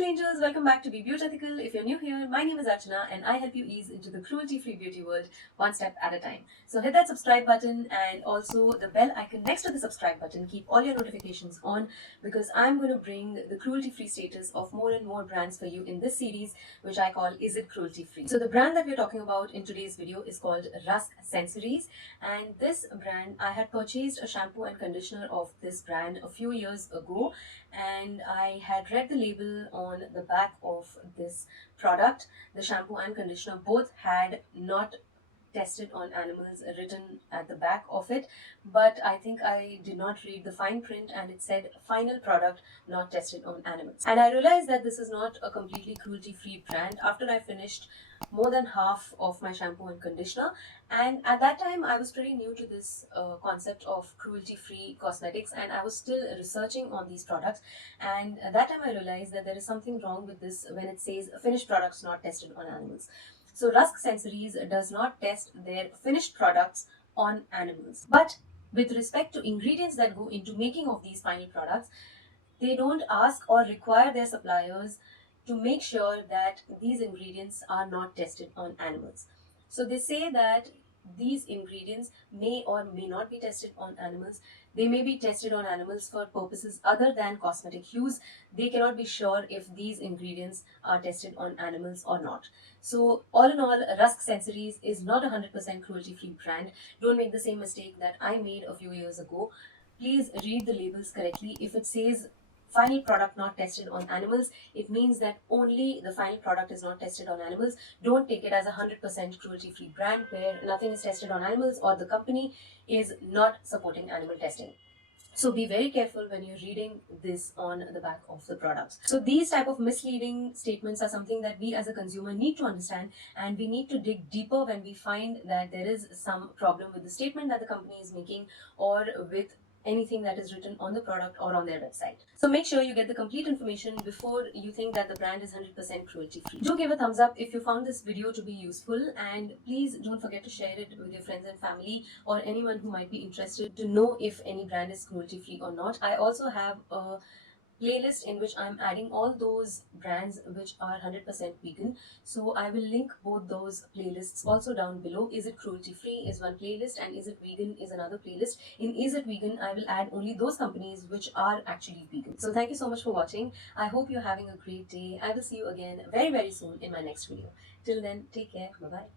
Beautiful angels, welcome back to Be Beautethical. If you're new here, my name is Archana and I help you ease into the cruelty-free beauty world one step at a time. So hit that subscribe button and also the bell icon next to the subscribe button. Keep all your notifications on because I'm going to bring the cruelty-free status of more and more brands for you in this series, which I call Is It Cruelty Free? So the brand that we're talking about in today's video is called Rusk Sensories, and this brand, I had purchased a shampoo and conditioner of this brand a few years ago, and I had read the label on the back of this product. The shampoo and conditioner both had not tested on animals written at the back of it, but I think I did not read the fine print and it said final product not tested on animals. And I realized that this is not a completely cruelty free brand after I finished more than half of my shampoo and conditioner, and at that time I was pretty new to this concept of cruelty free cosmetics, and I was still researching on these products, and at that time I realized that there is something wrong with this when it says finished products not tested on animals. So Rusk Sensories does not test their finished products on animals. But with respect to ingredients that go into making of these final products, they don't ask or require their suppliers to make sure that these ingredients are not tested on animals. So they say that these ingredients may or may not be tested on animals. They may be tested on animals for purposes other than cosmetic use. They cannot be sure if these ingredients are tested on animals or not. So all in all, Rusk Sensories is not a 100% cruelty-free brand. Don't make the same mistake that I made a few years ago. Please read the labels correctly. If it says final product not tested on animals, it means that only the final product is not tested on animals. Don't take it as a 100% cruelty free brand where nothing is tested on animals or the company is not supporting animal testing. So be very careful when you're reading this on the back of the products. So these type of misleading statements are something that we as a consumer need to understand, and we need to dig deeper when we find that there is some problem with the statement that the company is making or with anything that is written on the product or on their website. So make sure you get the complete information before you think that the brand is 100% cruelty free. Do give a thumbs up if you found this video to be useful, and please don't forget to share it with your friends and family or anyone who might be interested to know if any brand is cruelty free or not. I also have a playlist in which I'm adding all those brands which are 100% vegan. So I will link both those playlists also down below. Is It Cruelty Free is one playlist and Is It Vegan is another playlist. In Is It Vegan, I will add only those companies which are actually vegan. So thank you so much for watching. I hope you're having a great day. I will see you again very, very soon in my next video. Till then, take care. Bye-bye.